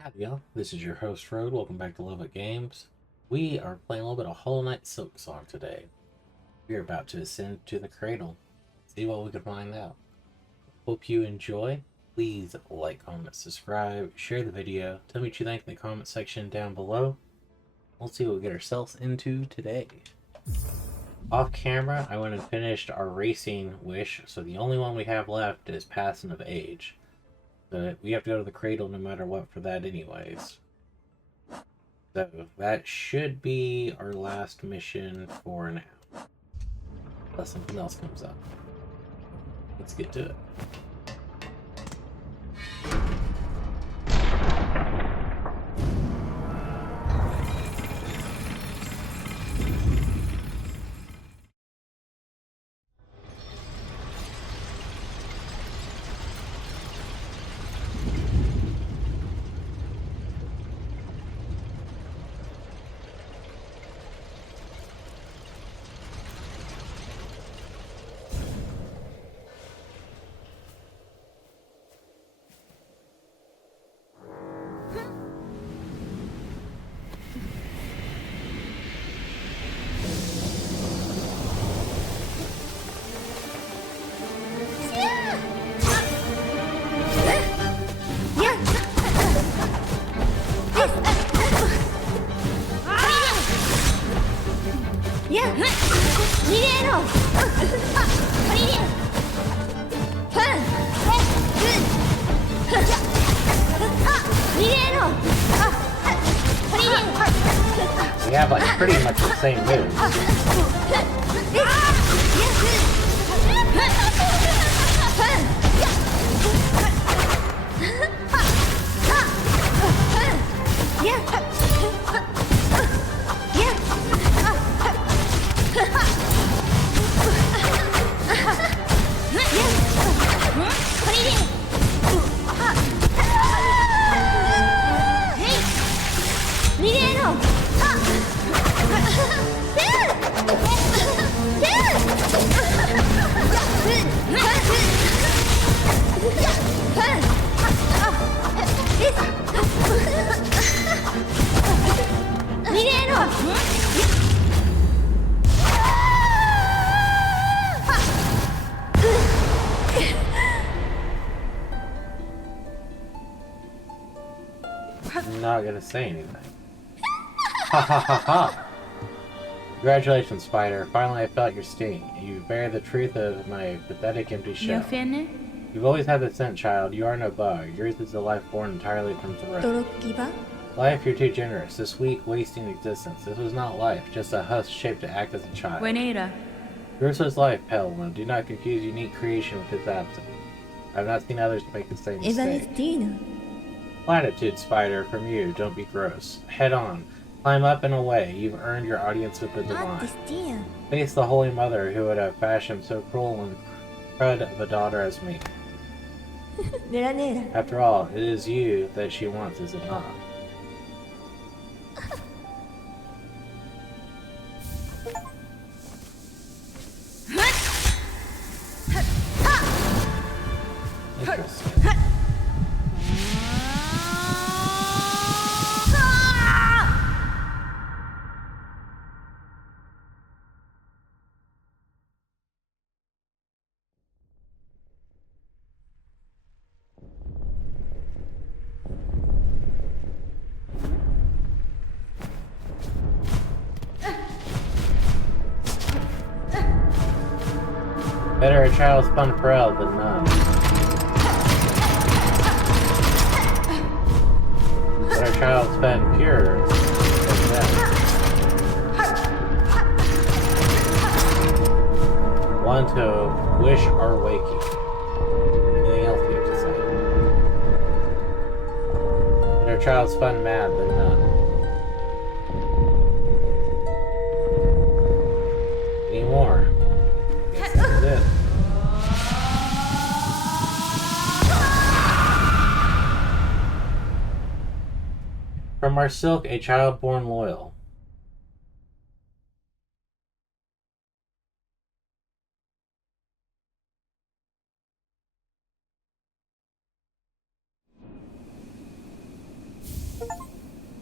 Howdy y'all, this is your host Road. Welcome back to LovettGamez. We are playing a little bit of Hollow Knight Silksong today. We are about to ascend to the cradle, see what we can find out. Hope you enjoy. Please like, comment, subscribe, share the video. Tell me what you think in the comment section down below. We'll see what we get ourselves into today. Off camera, I went and finished our racing wish, so the only one we have left is Passing of Age. But we have to go to the cradle no matter what for that anyways. So that should be our last mission for now. Unless something else comes up. Let's get to it. We have like pretty much the same moves. I'm not gonna say anything. Ha ha ha ha! Congratulations, Spider. Finally I felt your sting. You bear the truth of my pathetic empty shell. You've always had the scent, child. You are no bug. Yours is a life born entirely from Threat. Life, you're too generous. This weak, wasting existence. This was not life, just a husk shaped to act as a child. Yours was life, pale one. Do not confuse unique creation with its absence. I have not seen others make the same mistake. Platitude, Spider, from you. Don't be gross. Head on. Climb up and away. You've earned your audience with the divine. Face the Holy Mother who would have fashioned so cruel and crud of a daughter as me. After all, it is you that she wants, is it not? Interesting. Better a child's fun for Elle than none. Better a child's fun pure than none. One to wish or wakey. Anything else you have to say? Better a child's fun mad than none. Any more? Guess that's it. From our silk, a child born loyal.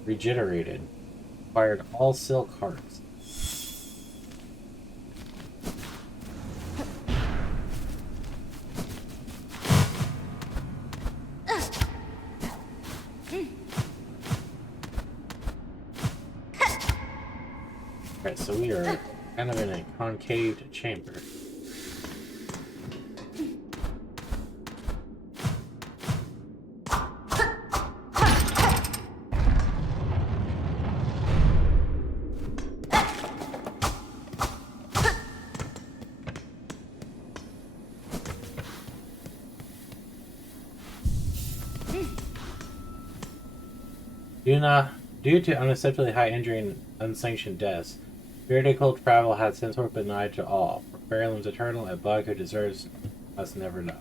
regenerated. Acquired all silk hearts. Alright, so we are kind of in a concaved chamber. Due to unacceptably high injury and unsanctioned deaths, vehicle travel has since been denied to all. For Pharloom's eternal, a bug who deserves must never know.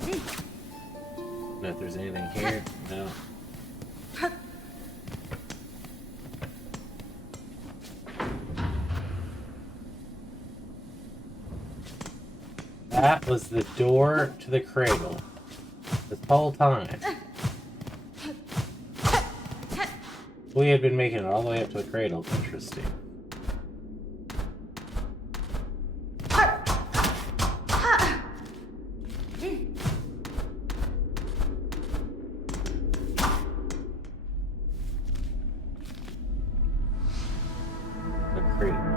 And if there's anything here, no. That was the door to the cradle. This whole time. We had been making it all the way up to the cradle. Interesting. The cradle.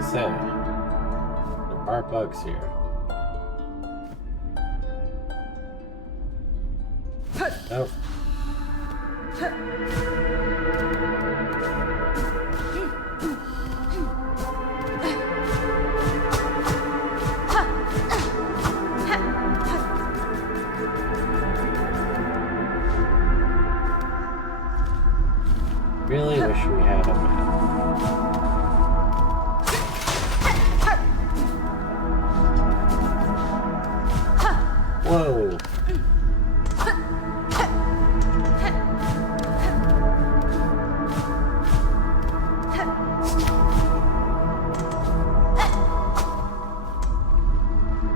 Say. There are bugs here. Nope. Really wish we had a map. Whoa.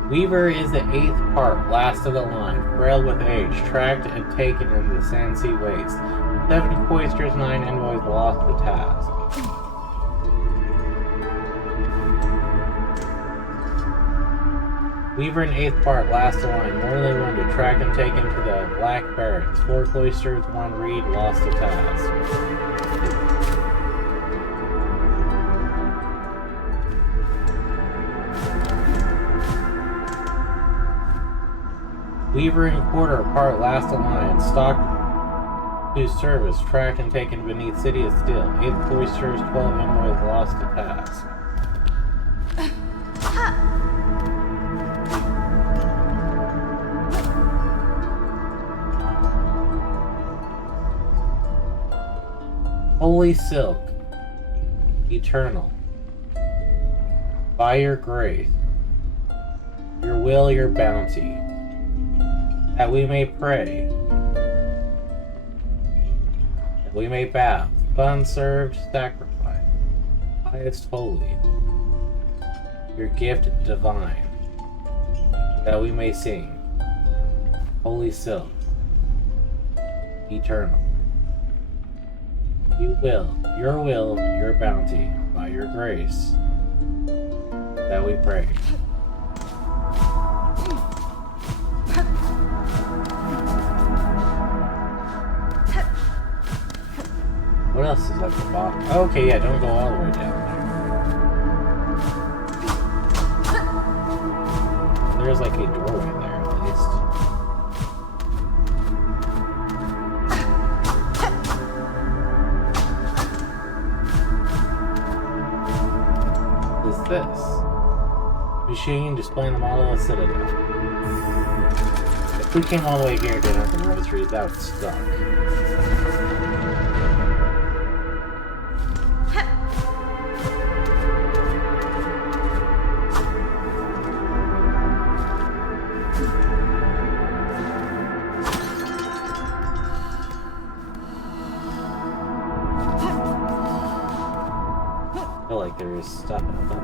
Weaver is the 8th part, last of the line, frail with age, tracked and taken in the Sandsea Waste. 7 Cloisters, 9 envoys lost the task. Weaver in 8th part, last of the line, mortally wounded, tracked and taken to the Black Barracks. 4 Cloisters, 1 Reed lost the task. Weaver in quarter, part last alliance, stock to service, tracked and taken beneath City of Steel. 8 Cloisters, 12 envoys lost the task. Holy Silk, eternal, by your grace, your will, your bounty, that we may pray, that we may bow, unserved sacrifice, highest holy, your gift divine, that we may sing, Holy Silk, eternal. You will, your bounty, by your grace, that we pray. What else is at the bottom? Okay, yeah, don't go all the way down there. There's like a doorway there, at least. What is this? Machine displaying the model of Citadel. If we came all the way here and didn't have the rosaries, that would suck. like there is stuff in the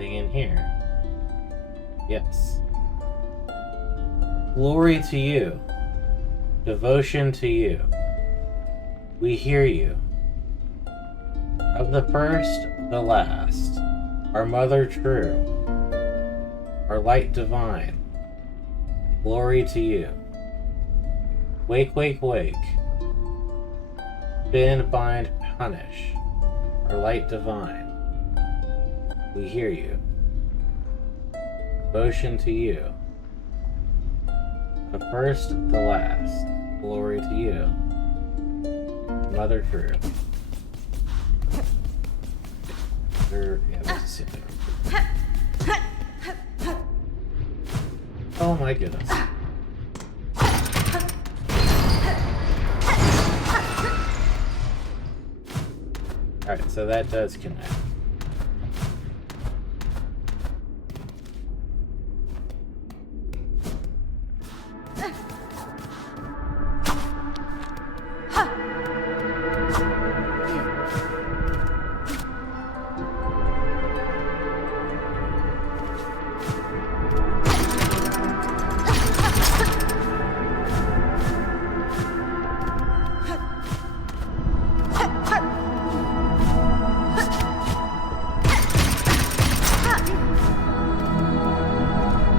Anything in here? Yes. Glory to you. Devotion to you. We hear you. Of the first, the last, our mother true, our light divine. Glory to you. Wake, wake, wake. Bend, bind, punish, our light divine. We hear you. Devotion to you. The first, the last. Glory to you. Mother true. Yeah, there's a sit there. Oh my goodness. Alright, so that does connect.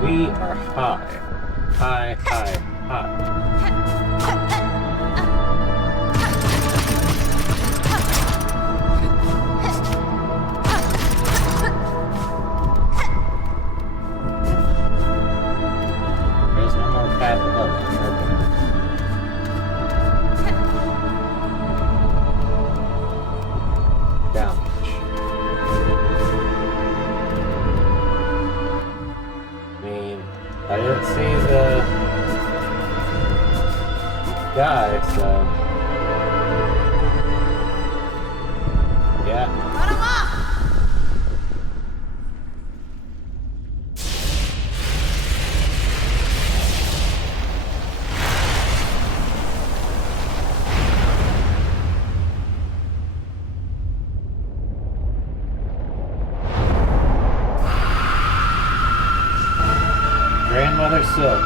We are high. High, high, high. There's one more path above it. Down. I didn't see the guy, so yeah. Grandmother Silk.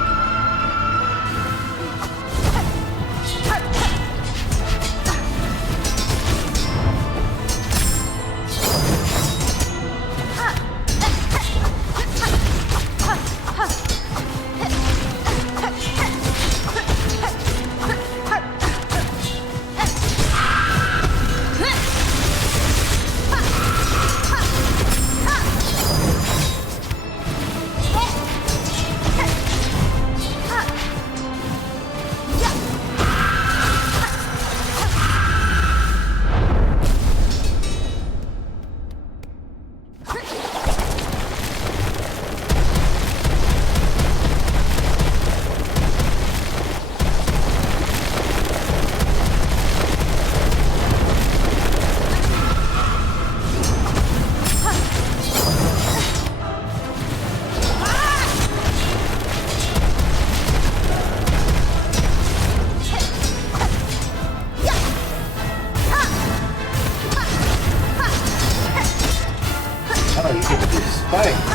Oh, you get to do spikes.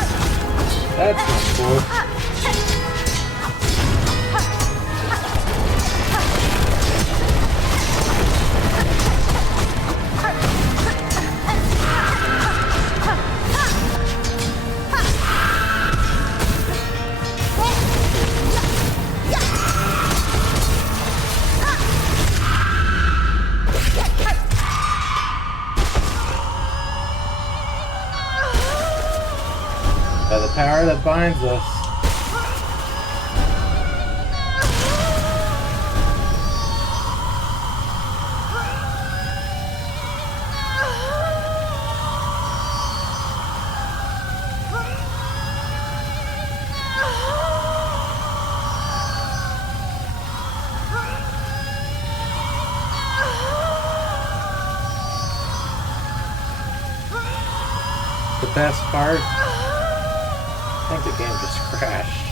That's cool. By the power that binds us. the best part? I think the game just crashed.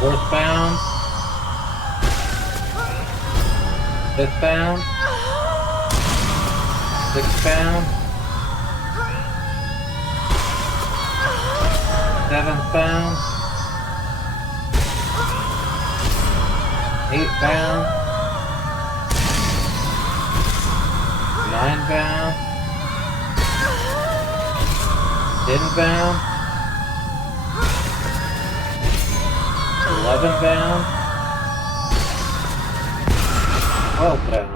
Fourth bound. Fifth bound. Sixth bound. Seventh bound. Eighth bound. 9 bound. 10 bound. 11 bound. 12 bound.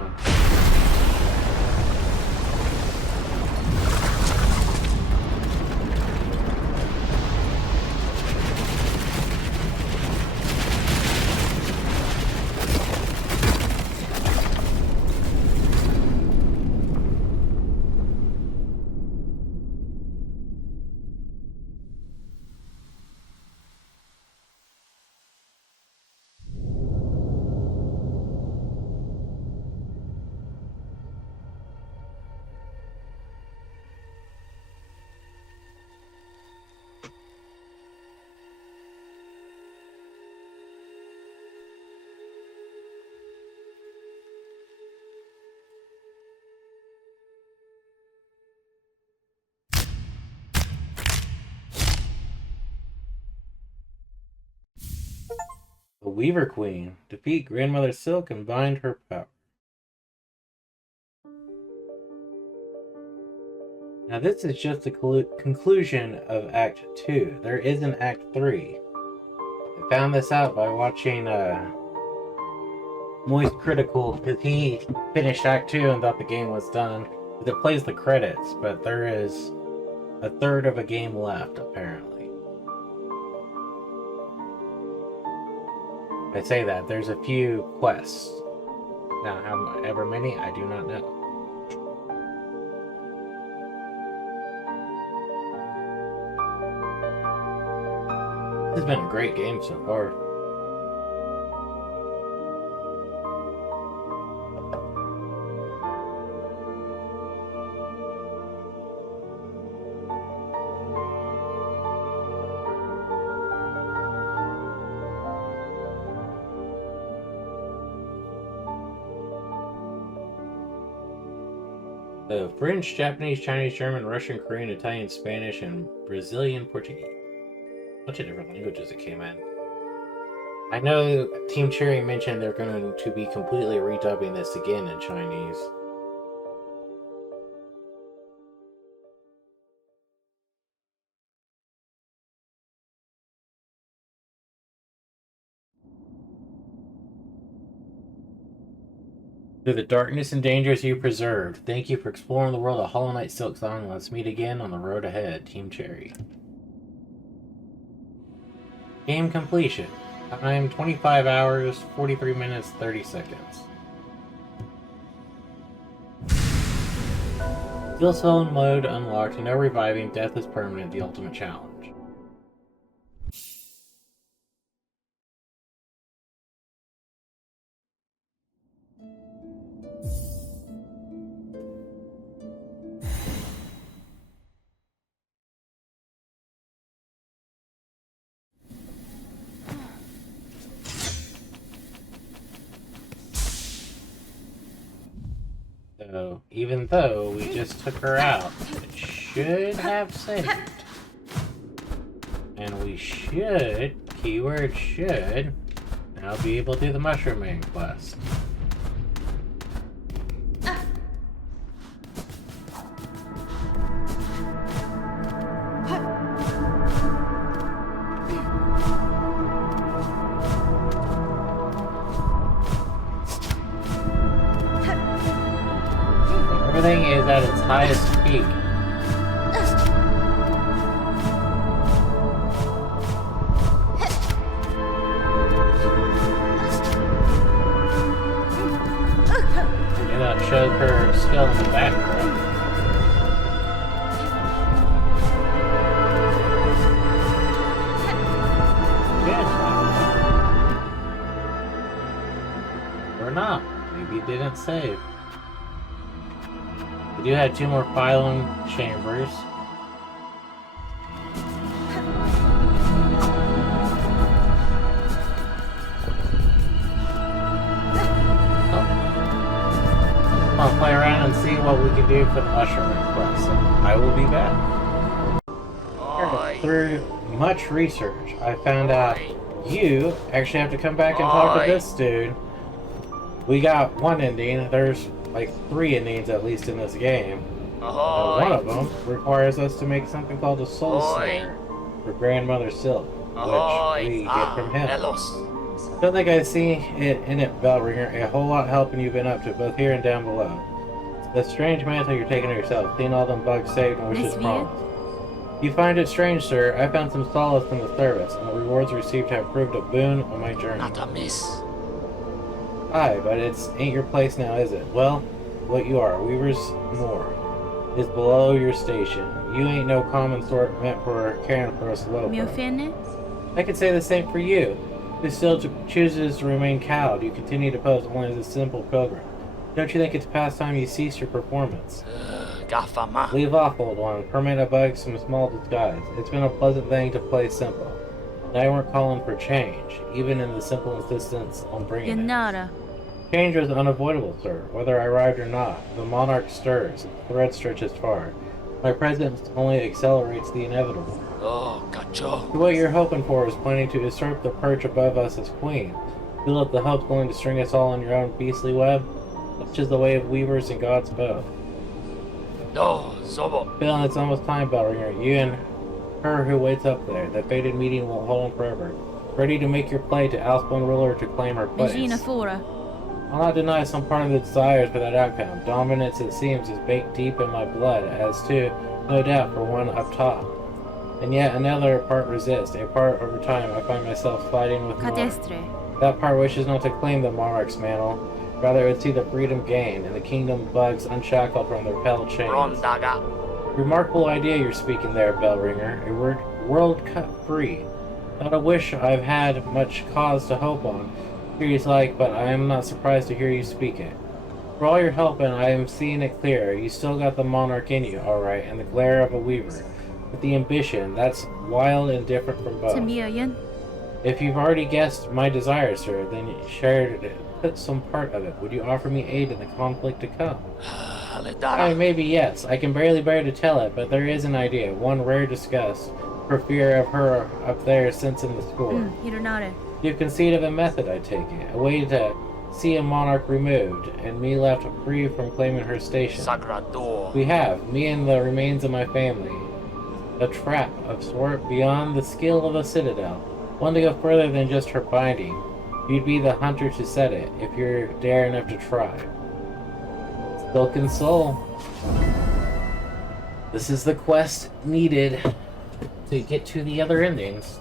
The Weaver Queen. Defeat Grandmother Silk and bind her power. Now this is just the conclusion of Act 2. There is an Act 3. I found this out by watching Moist Critical, because he finished Act 2 and thought the game was done. It plays the credits, but there is a third of a game left, apparently. I say that, there's a few quests. Now, however many, I do not know. This has been a great game so far. So, French, Japanese, Chinese, German, Russian, Korean, Italian, Spanish, and Brazilian Portuguese. A bunch of different languages that came in. I know Team Cherry mentioned they're going to be completely redubbing this again in Chinese. Through the darkness and dangers you preserved, thank you for exploring the world of Hollow Knight Silksong. Let's meet again on the road ahead, Team Cherry. Game completion. Time 25 hours, 43 minutes, 30 seconds. Silksong mode unlocked. No reviving. Death is permanent. The ultimate challenge. So, even though we just took her out, it should have saved. And we should, keyword should, now be able to do the Mushroom Man quest. Everything is at its highest peak. And that showed her skill in the background. Or not. Maybe it didn't save. We do have 2 more Pharloom chambers. I'll play around and see what we can do for the mushroom request. So I will be back. Through much research, I found out you actually have to come back and talk to this dude. We got one ending. There's like 3 endings at least in this game. One of them requires us to make something called a soul snare for Grandmother Silk, which we get from him. Don't think I see it in it, Bellringer. A whole lot helping you've been up to, both here and down below. The strange mantle you're taking to yourself, clean all them bugs saved and wishes promised. You find it strange, sir. I found some solace from the service, and the rewards received have proved a boon on my journey. Aye, but it's ain't your place now, is it? Well, what you are, Weaver's Moor, is below your station. You ain't no common sort meant for caring for us low. I could say the same for you, who still chooses to remain cowed. You continue to pose only as a simple pilgrim. Don't you think it's past time you cease your performance? Leave off, old one. Permit a bug some small disguise. It's been a pleasant thing to play simple. And I weren't calling for change, even in the simple insistence on bringing it. Change was unavoidable, sir, whether I arrived or not. The monarch stirs, the thread stretches far. My presence only accelerates the inevitable. What you're hoping for is planning to usurp the perch above us as queen. Build up the hopes going to string us all in your own beastly web? Such is the way of weavers and gods both. Bill, it's almost time, Bellringer. You and her who waits up there. That fated meeting won't hold on forever. Ready to make your play to oust one ruler to claim her place. I'll not deny some part of the desires for that outcome. Dominance, it seems, is baked deep in my blood, as to, no doubt, for one up top. And yet another part resists. A part over time I find myself fighting with Monarch. That part wishes not to claim the monarch's mantle. Rather, it would see the freedom gained, and the kingdom bugs unshackled from their pell chains. Remarkable idea you're speaking there, Bellringer. A world cut free. Not a wish I've had much cause to hope on. Curious like, but I am not surprised to hear you speak it. For all your help, and I am seeing it clear. You still got the monarch in you, all right, and the glare of a weaver. But the ambition, that's wild and different from both. If you've already guessed my desire, sir, then you shared it. Put some part of it. Would you offer me aid in the conflict to come? Maybe yes. I can barely bear to tell it, but there is an idea, one rare disgust, for fear of her up there sensing the score. You've conceived of a method, I take it, a way to see a monarch removed, and me left free from claiming her station. We have, me and the remains of my family, a trap of sort beyond the skill of a citadel, one to go further than just her binding. You'd be the hunter to set it, if you're dare enough to try. Silken Soul. This is the quest needed to get to the other endings.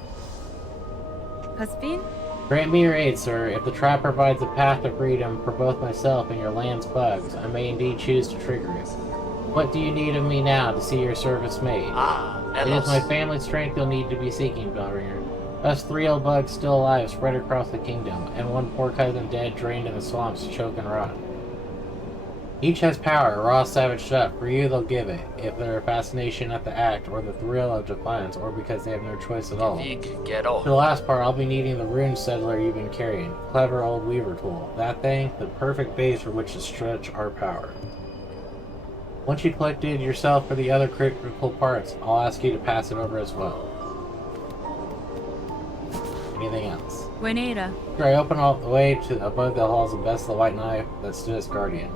Grant me your aid, sir. If the trap provides a path to freedom for both myself and your land's bugs, I may indeed choose to trigger it. What do you need of me now to see your service made? It is my family's strength you'll need to be seeking, Bellringer. Us 3 old bugs still alive spread across the kingdom, and one poor cousin dead drained in the swamps to choke and rot. Each has power, raw savage stuff. For you they'll give it, if their fascination at the act, or the thrill of defiance, or because they have no choice at all. For the last part, I'll be needing the rune settler you've been carrying. Clever old weaver tool. That thing, the perfect base for which to stretch our power. Once you've collected yourself for the other critical parts, I'll ask you to pass it over as well. Anything else? I open all the way to above the halls and best the white knife that stood as guardian.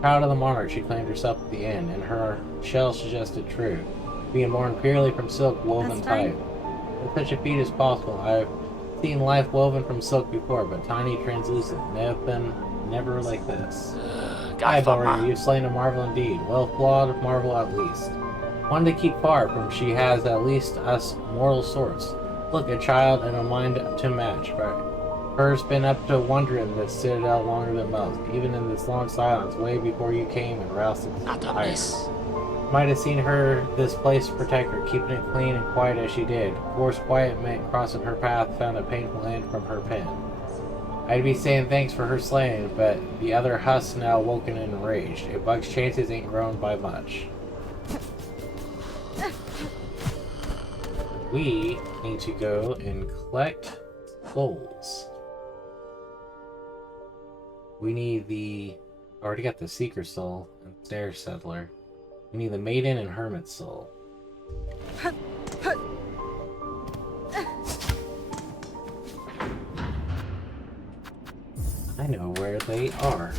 Proud of the monarch, she claimed herself at the end, and her shell suggested true, being born purely from silk woven type. If such a feat is possible, I've seen life woven from silk before, but tiny, translucent, never like this. Hi, Bellringer, you've slain a marvel indeed. Well flawed marvel at least. One to keep far from, she has at least us mortal sorts. Look, a child and a mind to match, right? Her's been up to wonder in this citadel longer than most, even in this long silence, way before you came and roused its fire. Might have seen her this place protector, keeping it clean and quiet as she did. Of course, quiet meant crossing her path found a painful end from her pen. I'd be saying thanks for her slaying, but the other husk's now woken and enraged. A bug's chances ain't grown by much. We need to go and collect souls. We need the... already got the Seeker Soul and Stair Settler. We need the Maiden and Hermit Soul. I know where they are.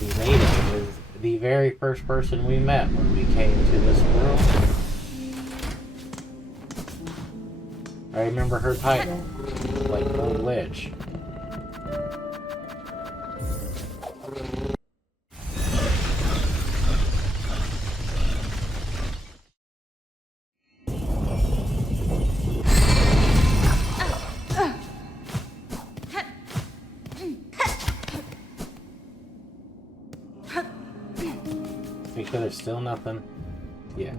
The Maiden is the very first person we met when we came to this world. I remember her title, like Old Lich. Make sure there's still nothing. Yeah.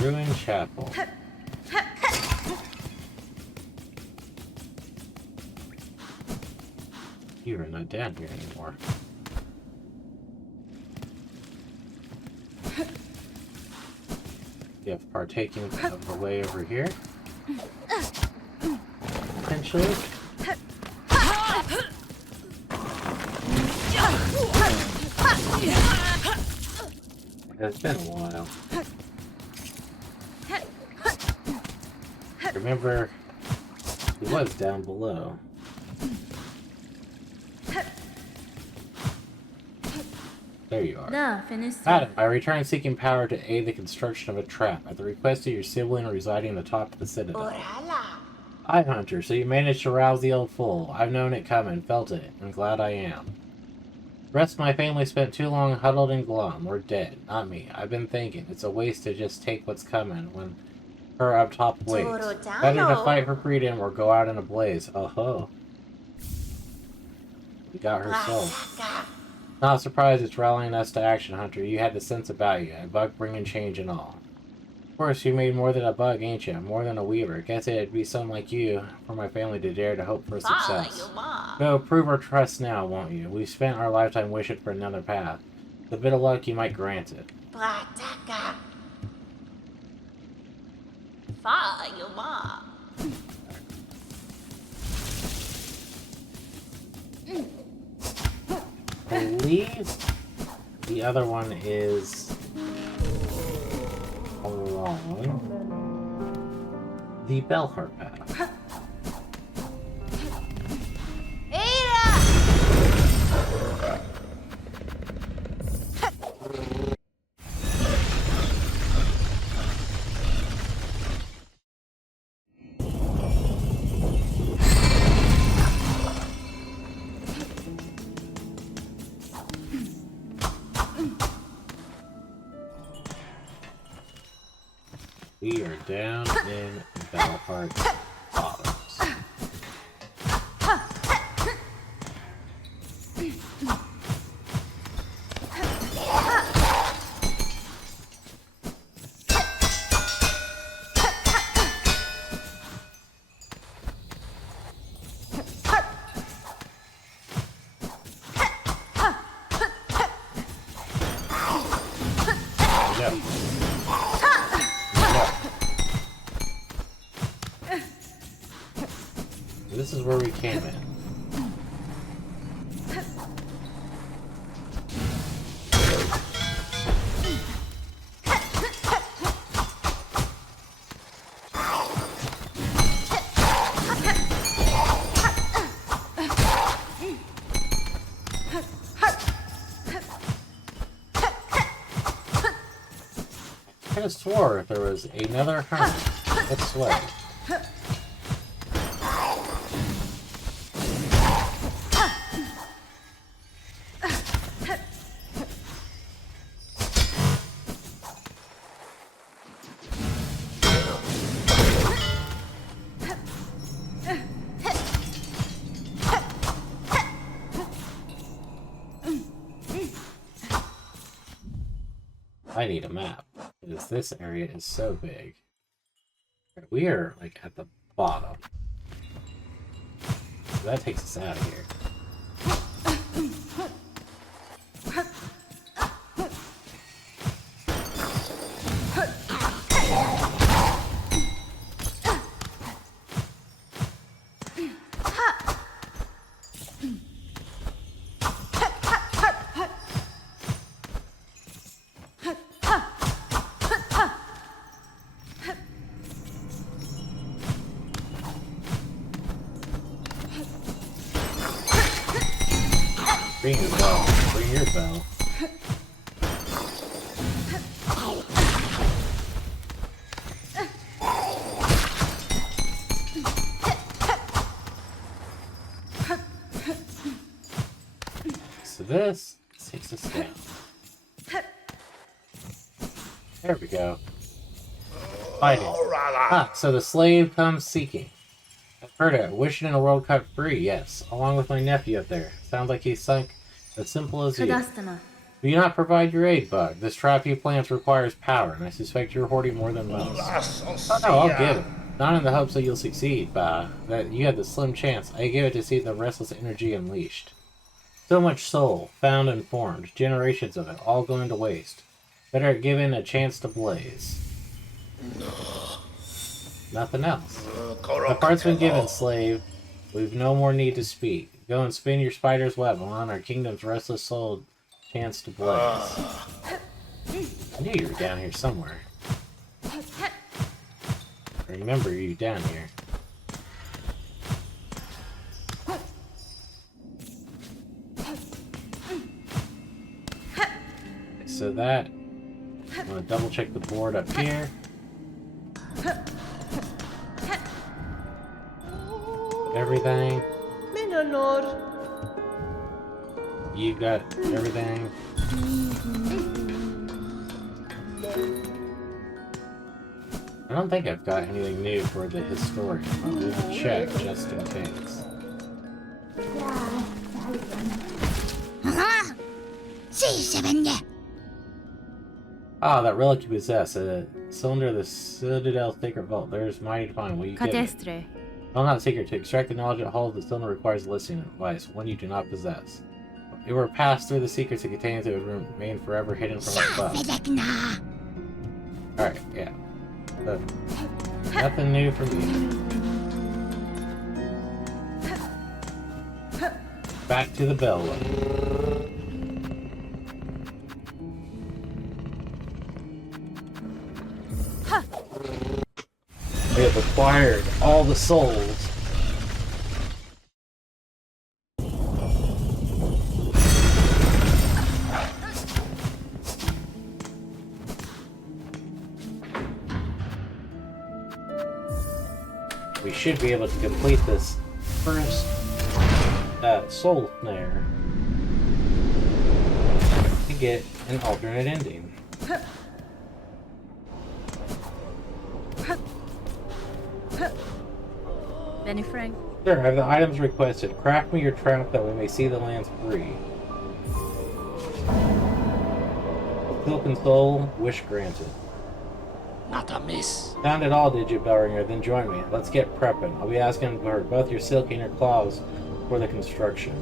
Ruined Chapel. You're not down here anymore. You have partaking of the way over here. Potentially. It's been a while. Remember, he was down below. There you are. Adam, I returned seeking power to aid the construction of a trap at the request of your sibling residing atop the citadel. Eye Hunter, so you managed to rouse the old fool. I've known it coming, felt it, and glad I am. The rest of my family spent too long huddled and glum, or dead. Not me. I've been thinking, it's a waste to just take what's coming when her up top waits. Better to fight for freedom or go out in a blaze. Oh-ho. We got her soul. Not surprised it's rallying us to action, Hunter. You had the sense about you, a bug bringing change and all. Of course, you made more than a bug, ain't you? More than a weaver. Guess it'd be someone like you for my family to dare to hope for success. Go, prove our trust now, won't you? We've spent our lifetime wishing for another path. With a bit of luck, you might grant it. I believe the other one is along the Bellheart path. We are down in Bellheart Bottoms. This is where we came in. could have swore there was another hermit. Let's swear. I need a map, because this area is so big. We are, like, at the bottom. So that takes us out of here. Bring your bell. Bring your bell. So this takes us down. There we go. Fighting. Ah, so the slave comes seeking. I've heard it. Wishing in a world cut free, yes. Along with my nephew up there. Sounds like he's sunk as simple as you. Do you not provide your aid, Bug? This trap you plant requires power, and I suspect you're hoarding more than most. Oh no, I'll give it. Not in the hopes that you'll succeed, that you had the slim chance. I give it to see the restless energy unleashed. So much soul, found and formed, generations of it, all going to waste. Better given a chance to blaze. Nothing else. The part's been given, slave. We've no more need to speak. Go and spin your spider's web on our kingdom's restless soul chance to blaze. I knew you were down here somewhere. I remember you down here. So that, I'm going to double check the board up here. Everything. You got everything. I don't think I've got anything new for the historian. I'll do a check just in case. Ah, that relic you possess, a cylinder of the Citadel Sacred Vault. There's mighty to find. Will you get it? Well, not secret. To extract the knowledge that holds the cylinder requires a listening device, one you do not possess. It were passed through the secrets it contains, it would remain forever hidden from us above. Alright, yeah. So, nothing new from you. Back to the bell. We have acquired all the souls. We should be able to complete this first soul snare to get an alternate ending. Benny Frank. Sure, I have the items requested. Craft me your trap that we may see the lands free. Silken Soul, wish granted. Not a miss. Found it all, did you, Bellringer? Then join me. Let's get prepping. I'll be asking for both your silk and your claws for the construction.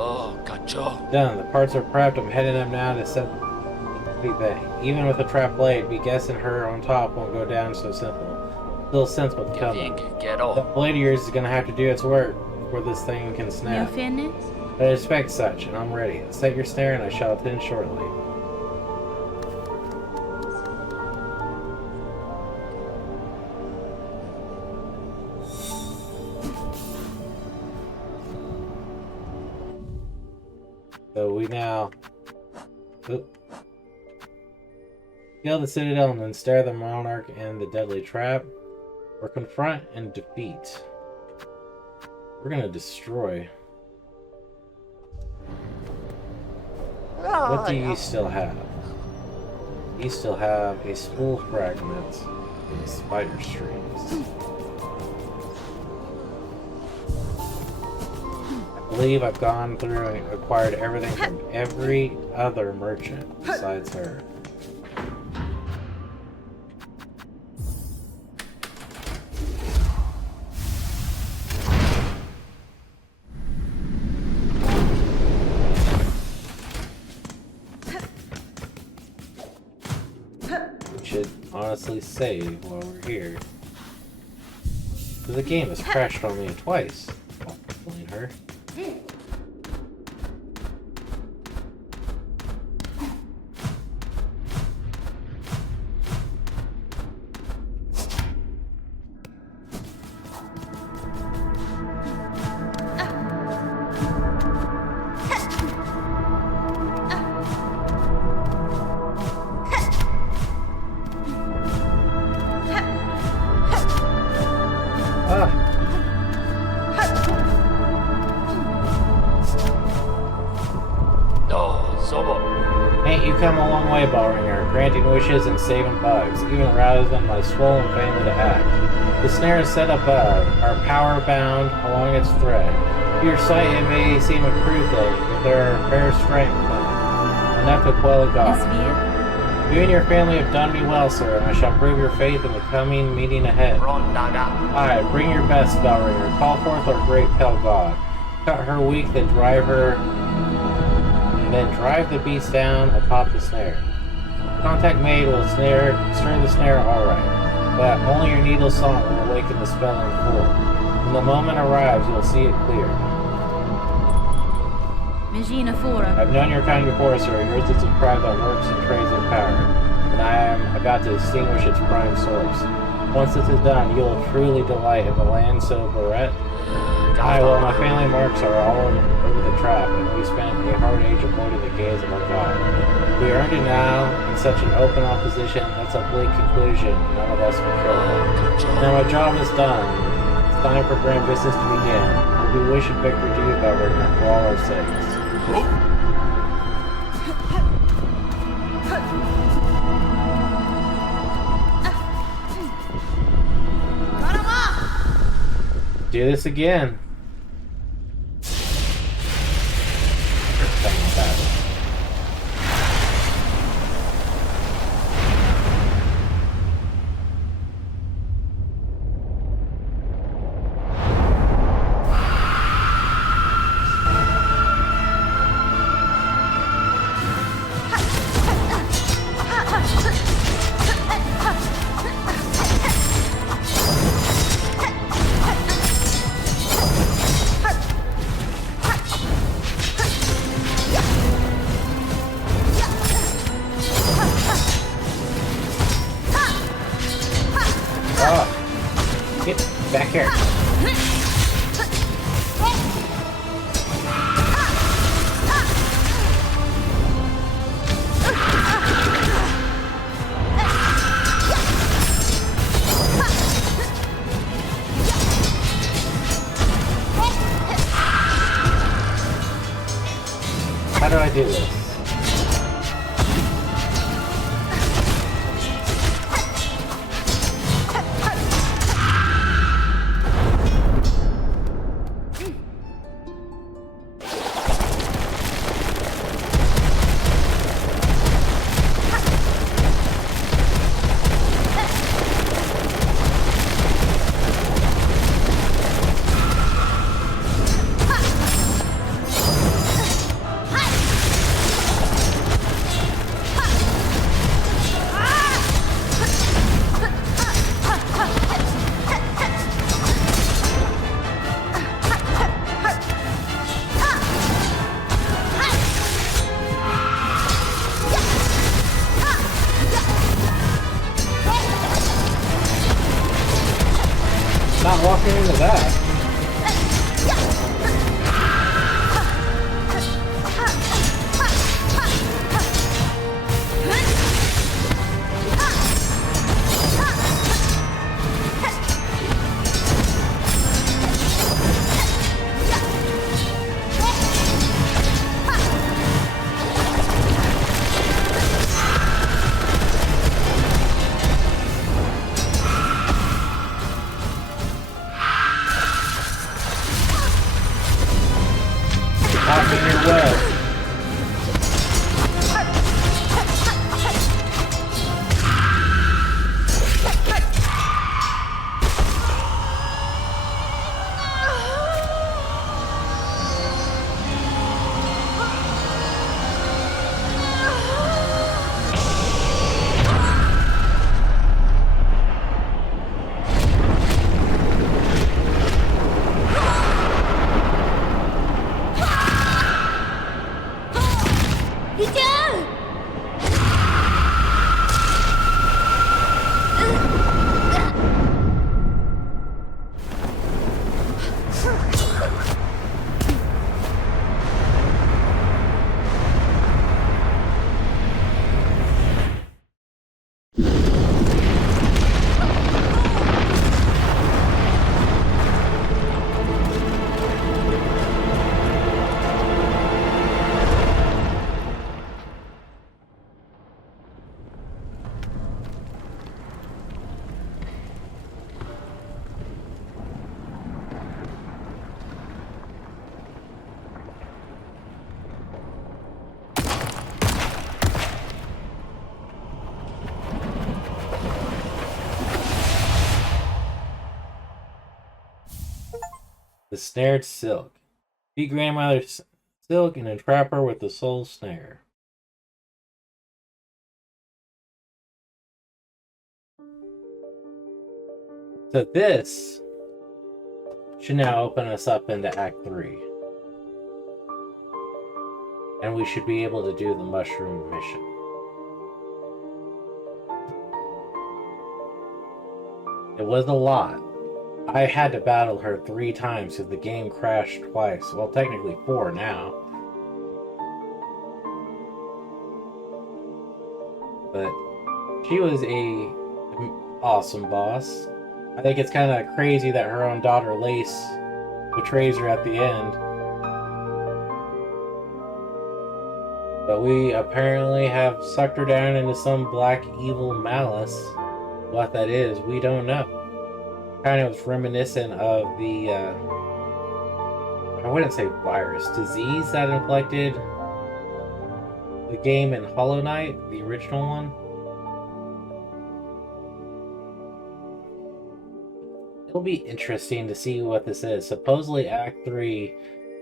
Oh, cacho. Done. The parts are prepped. I'm heading up now to set complete that. Even with a trap blade, be guessing her on top won't go down so simple. Still sense what's coming. That blade of yours is gonna have to do its work before this thing can snap. I expect such, and I'm ready. Set your snare and I shall attend shortly. So we now scale the citadel and then stare the monarch in the deadly trap, or confront and defeat. We're gonna destroy. What do you still have? You still have a spool fragment and spider strings. I believe I've gone through and acquired everything from every other merchant besides her. We should honestly save while we're here. The game has crashed on me twice while killing her. Granting wishes and saving bugs, even rather than my swollen family to act. The snare is set above, our power bound along its thread. To your sight it may seem a crude thing, but there are fair strength in it, enough to quell a god. You and your family have done me well, sir, and I shall prove your faith in the coming meeting ahead. Aye, bring your best, Bellringer. Call forth our great pale god. Cut her weak, then drive the beast down atop the snare. Contact made will stir the snare alright, but only your needle song will awaken the spell in full. When the moment arrives, you'll see it clear. I've known your kind before, sir. Yours is a pride that works and trades in power, and I am about to extinguish its prime source. Once this is done, you will truly delight in the land so Barrett. Aye, well, my family marks are all over the trap, and we spent a hard age avoiding the gaze of our god. We earned it now in such an open opposition. That's a bleak conclusion. None of us can kill him. Now my job is done. It's time for grand business to begin. We'll be wishing victory to you, Bellringer, for all our sakes. Do this again. Back here. How do I do this? Not walking into that. The snared silk. Beat grandmother silk and entrap her with the soul snare. So this should now open us up into Act 3. And we should be able to do the mushroom mission. It was a lot. I had to battle her 3 times because the game crashed twice. Well, technically 4 now. But she was a awesome boss. I think it's kind of crazy that her own daughter Lace betrays her at the end. But we apparently have sucked her down into some black evil malice. What that is, we don't know. Kind of reminiscent of the, I wouldn't say virus, disease that inflicted the game in Hollow Knight, the original one. It'll be interesting to see what this is. Supposedly Act 3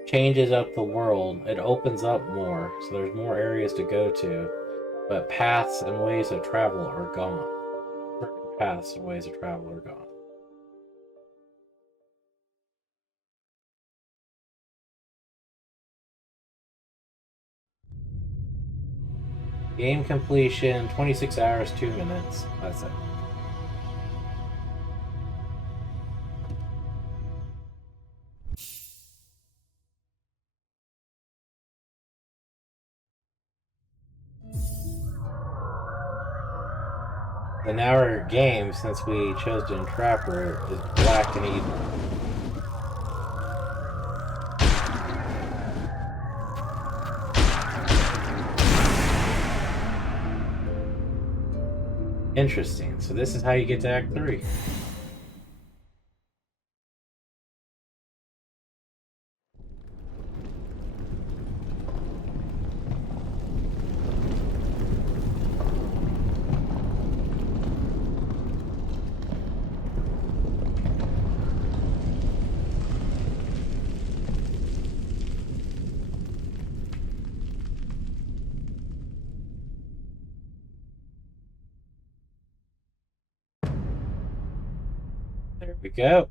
changes up the world. It opens up more, so there's more areas to go to. But paths and ways of travel are gone. Certain paths and ways of travel are gone. Game completion, 26 hours, 2 minutes. That's it. And now our game, since we chose to entrap her, is black and evil. Interesting. So this is how you get to Act 3. There we go.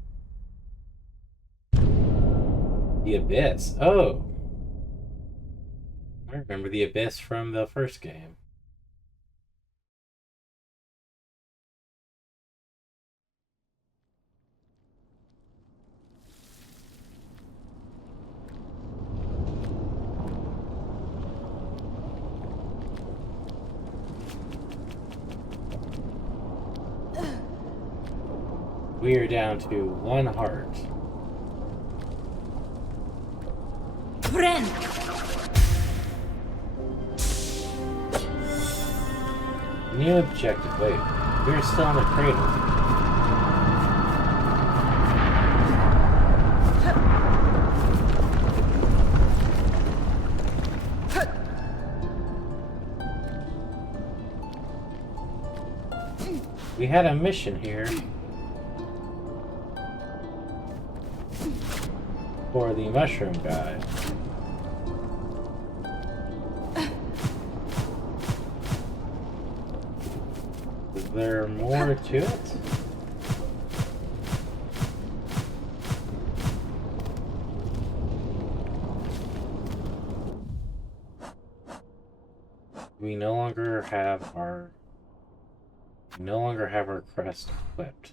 The Abyss. Oh. I remember the Abyss from the first game. We are down to 1 heart. Friend. New objective. Wait, we're still in the cradle. We had a mission here for the mushroom guy. Is there more to it? We no longer have our crest equipped.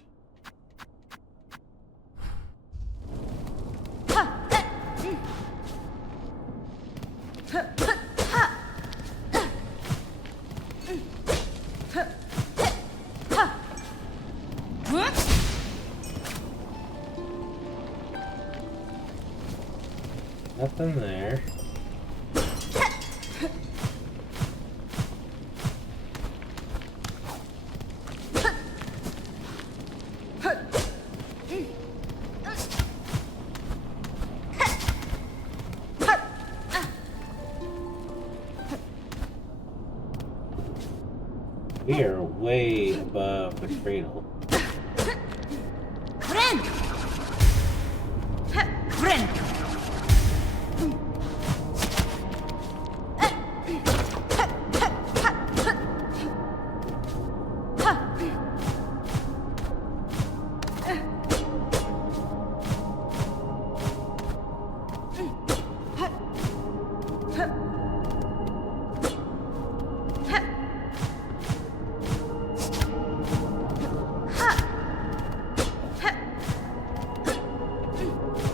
Nothing there. We are way above the cradle. Friend.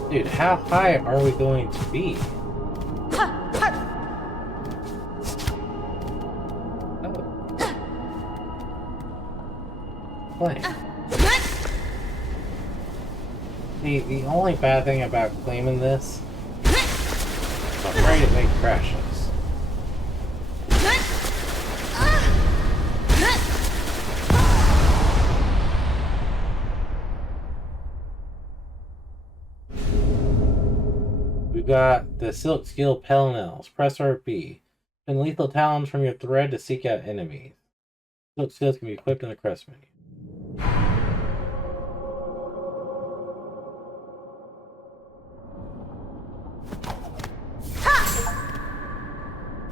Dude, how high are we going to be? Plane. The only bad thing about claiming this, I'm afraid it may crash us. We've got the Silk Skill Pell-Nells. Press RB. Send lethal talons from your thread to seek out enemies. Silk skills can be equipped in the crest menu.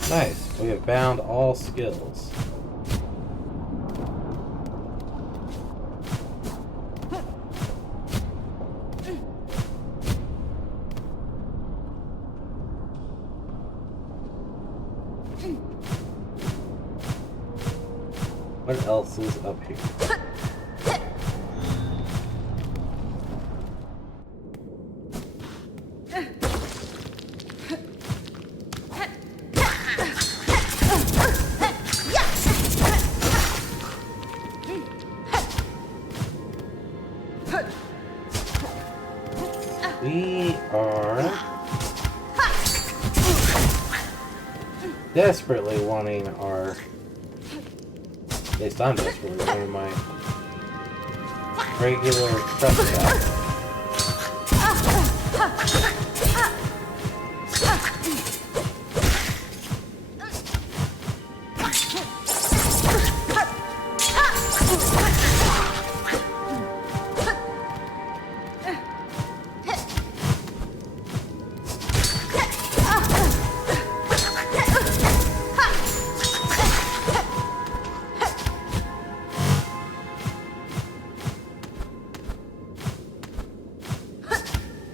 Nice. We have bound all skills. What else is up here? We are desperately wanting our... At least I'm desperately wanting my regular trust attack.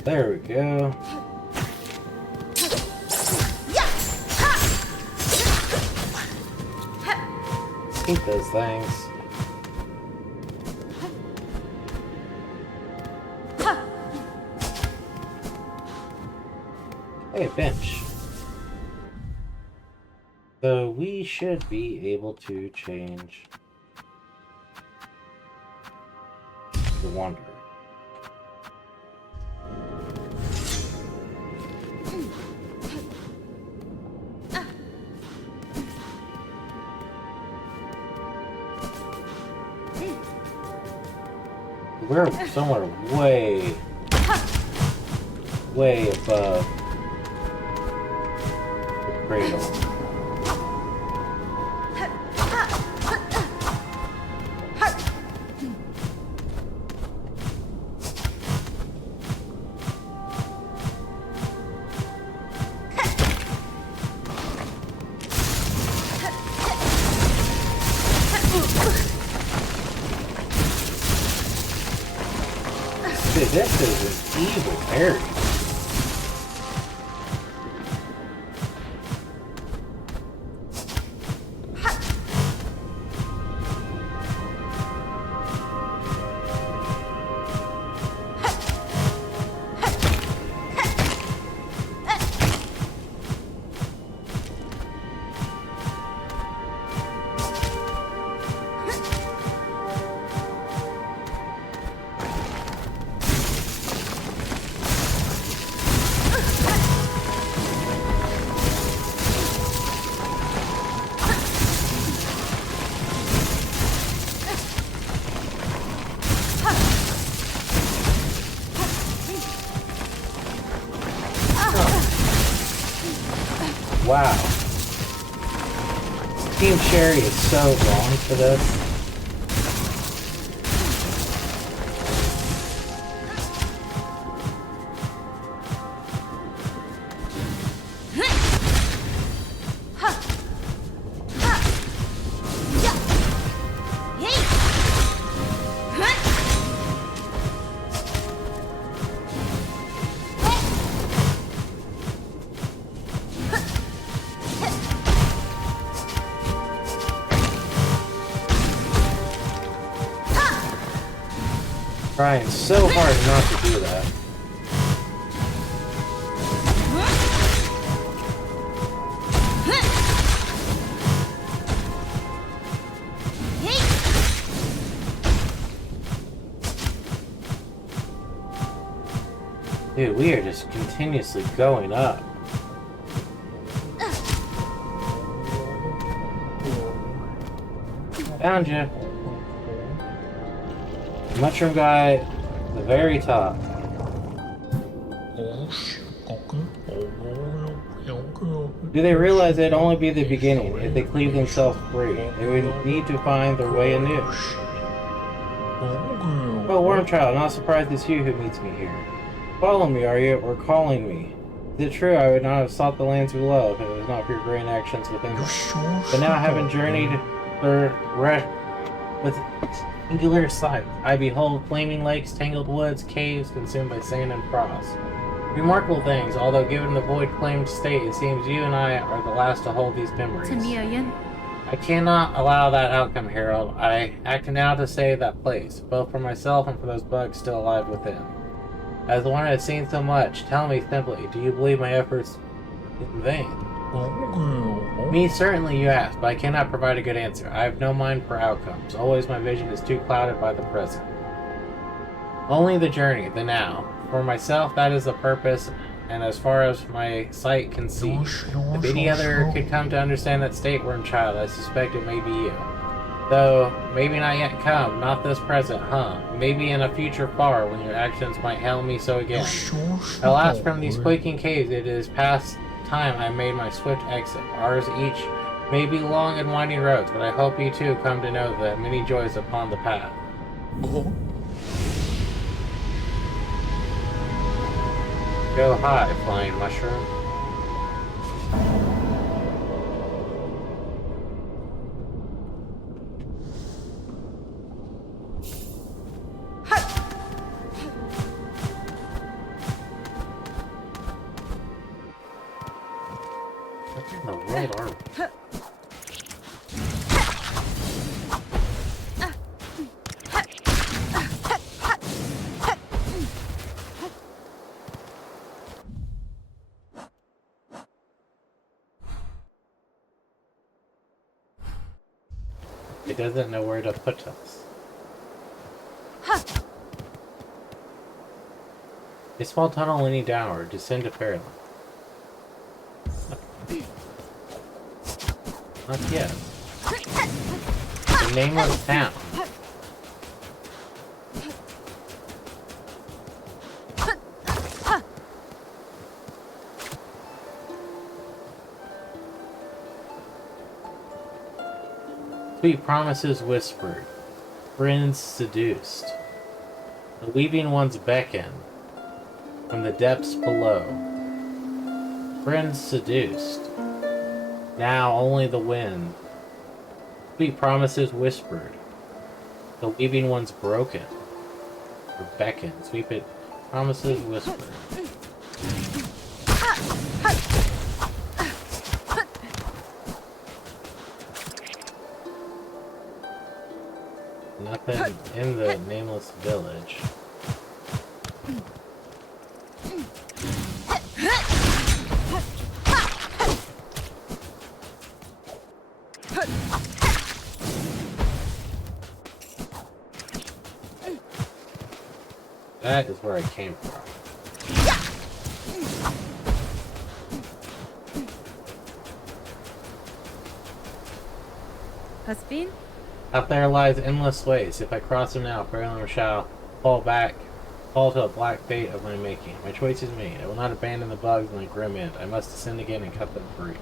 There we go. Keep those things. Hey, a bench. So we should be able to change the Wanderer. We're somewhere way above the cradle. Dude, this is an evil area. Wow. Team Cherry is so wrong for this. Trying so hard not to do that. Dude, we are just continuously going up. Found you. Mushroom guy, the very top. Do they realize it'd only be the beginning? If they cleave themselves free, they would need to find their way anew. Oh, Wormchild, not surprised it's you who meets me here. Follow me, are you, or calling me? Is it true I would not have sought the lands we love if it was not for your great actions within them? But now, having journeyed with singular sight, I behold flaming lakes, tangled woods, caves consumed by sand and frost. Remarkable things, although given the void-claimed state, it seems you and I are the last to hold these memories. I cannot allow that outcome, Harold. I act now to save that place, both for myself and for those bugs still alive within. As the one who has seen so much, tell me simply, do you believe my efforts in vain? Me, certainly you ask, but I cannot provide a good answer. I have no mind for outcomes. Always my vision is too clouded by the present. Only the journey, the now. For myself, that is the purpose, and as far as my sight can see. If any other could come to understand that state, Wormchild, I suspect it may be you. Though, maybe not yet come, not this present, huh? Maybe in a future far, when your actions might hail me so again. Alas, from these quaking caves, it is past time I made my swift exit. Ours each may be long and winding roads, but I hope you too come to know the many joys upon the path. Go high, flying mushroom. What in the world are we? It doesn't know where to put us. A small tunnel leading downward. Descend to Pharloom. Not yet. The nameless town. Sweet promises whispered, friends seduced. The weaving ones beckon from the depths below. Friends seduced. Now only the wind. Sweet promises whispered. The weaving ones broken. Or beckon. Sweet promises whispered. Nothing in the nameless village. That is where I came from. Husband? Out there lies endless ways. If I cross them now, Pharloom shall fall to a black fate of my making. My choice is made. I will not abandon the bugs in the grim end. I must descend again and cut them free.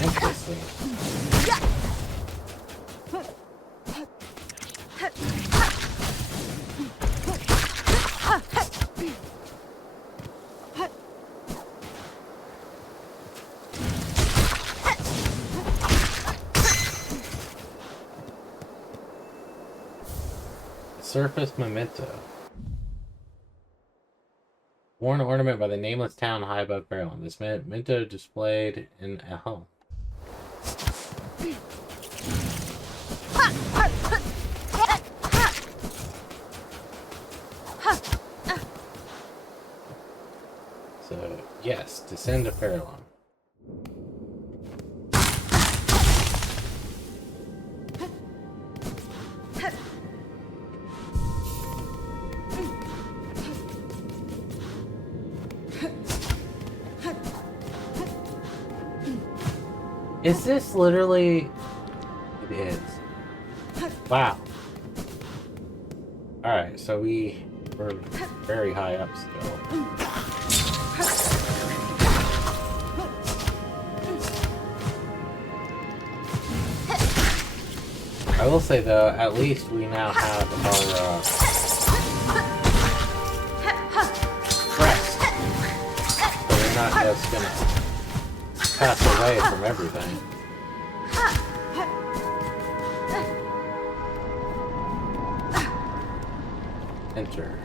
Interesting. Surface memento. Worn ornament by the nameless town high above Pharloom. This memento displayed in a home. So, yes, descend to Pharloom. Is this literally... It is. Wow. Alright, so we're very high up still. I will say though, at least we now have our crest. So we're not just gonna pass away from everything. Enter.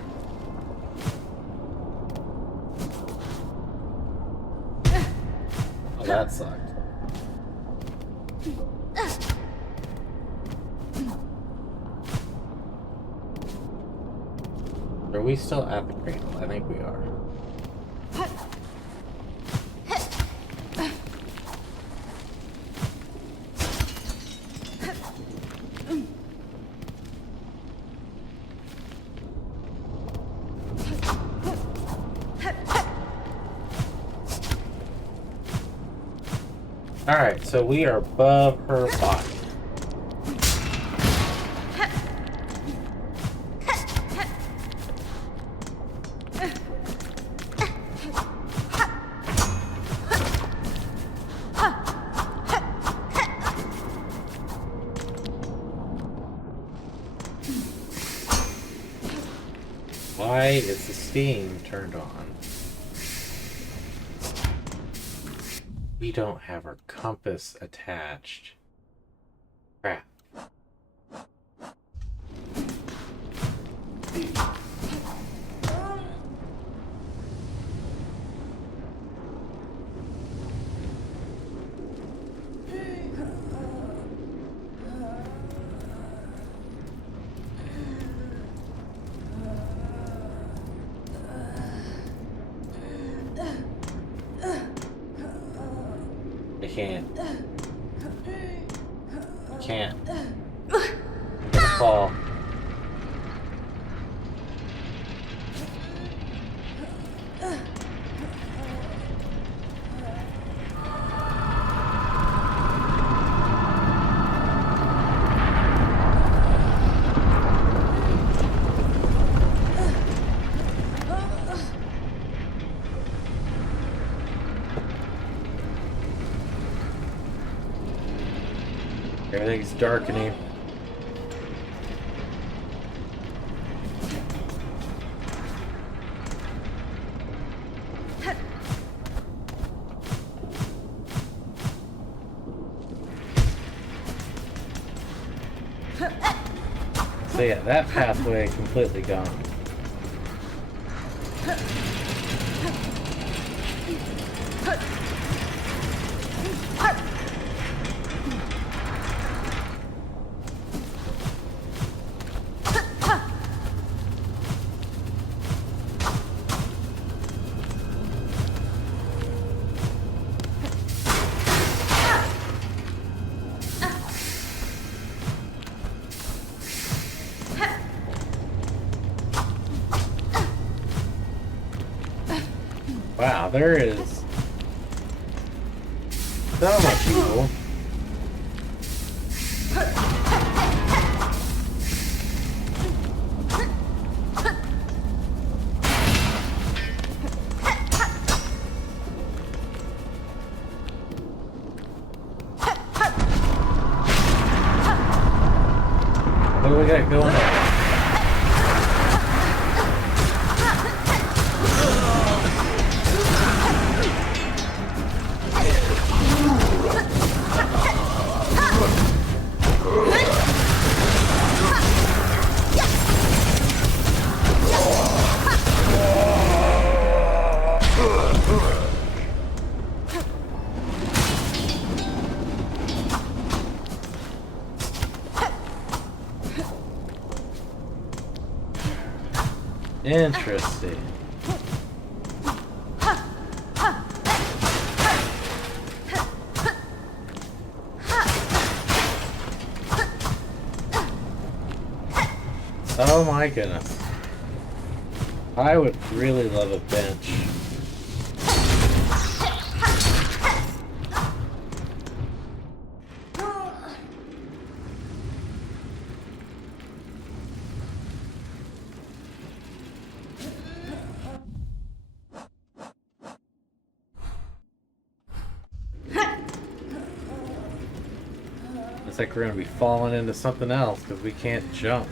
Oh, that sucked. Are we still at the cradle? I think we are. Alright, so we are above her body. Why is the steam turned on? We don't have our compass attached. Crap. Can't. I'm gonna fall. Everything's darkening. So yeah, that pathway completely gone. Wow, there is so much evil. What do we got going on? Interesting. Oh my goodness. I would really love a bench. Looks like we're gonna be falling into something else because we can't jump.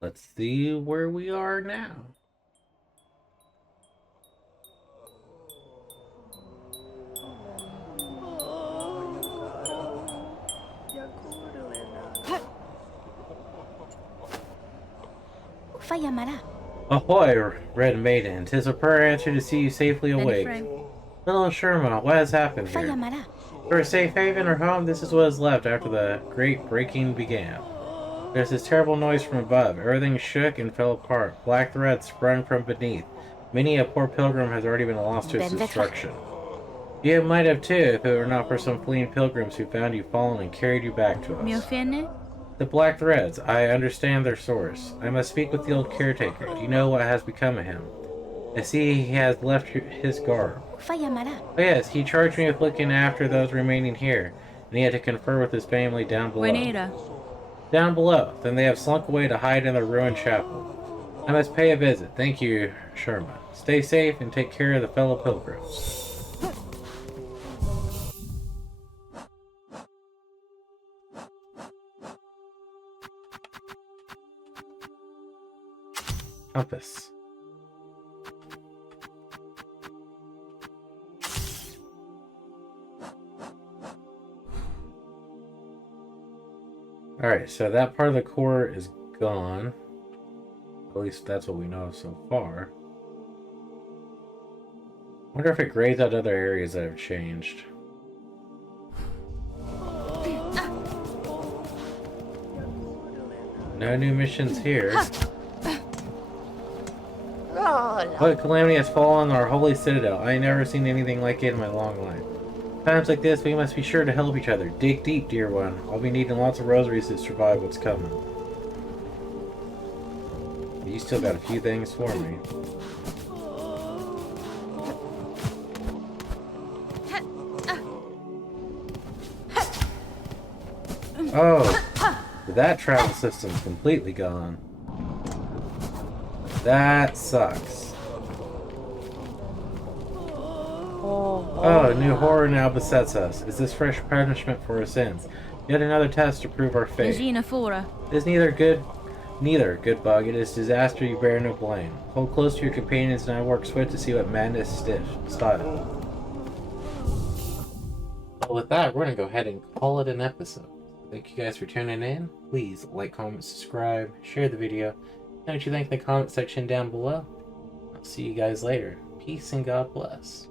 Let's see where we are now. Ahoy, Red Maiden. 'Tis a prayer answer to see you safely awake. Little Sherma, what has happened here? For a safe haven or home, this is what is left after the great breaking began. There's this terrible noise from above. Everything shook and fell apart. Black threads sprung from beneath. Many a poor pilgrim has already been lost to its destruction. You might have too, if it were not for some fleeing pilgrims who found you fallen and carried you back to us. The black threads, I understand their source. I must speak with the old caretaker. Do you know what has become of him? I see he has left his garb. Oh yes, he charged me with looking after those remaining here, and he had to confer with his family down below. Down below, then they have slunk away to hide in the ruined chapel. I must pay a visit. Thank you, Sherma. Stay safe and take care of the fellow pilgrims. Compass. Alright, so that part of the core is gone. At least that's what we know so far. Wonder if it grades out other areas that have changed. No new missions here. What calamity has fallen on our holy citadel? I ain't never seen anything like it in my long life. Times like this, we must be sure to help each other. Dig deep, dear one. I'll be needing lots of rosaries to survive what's coming. You still got a few things for me. Oh, that travel system's completely gone. That sucks. Oh, a new horror now besets us. Is this fresh punishment for our sins? Yet another test to prove our faith. It is neither good bug. It is disaster you bear no blame. Hold close to your companions and I work swift to see what madness style. Well, with that, we're going to go ahead and call it an episode. Thank you guys for tuning in. Please like, comment, subscribe, share the video. Know what you think in the comment section down below. I'll see you guys later. Peace and God bless.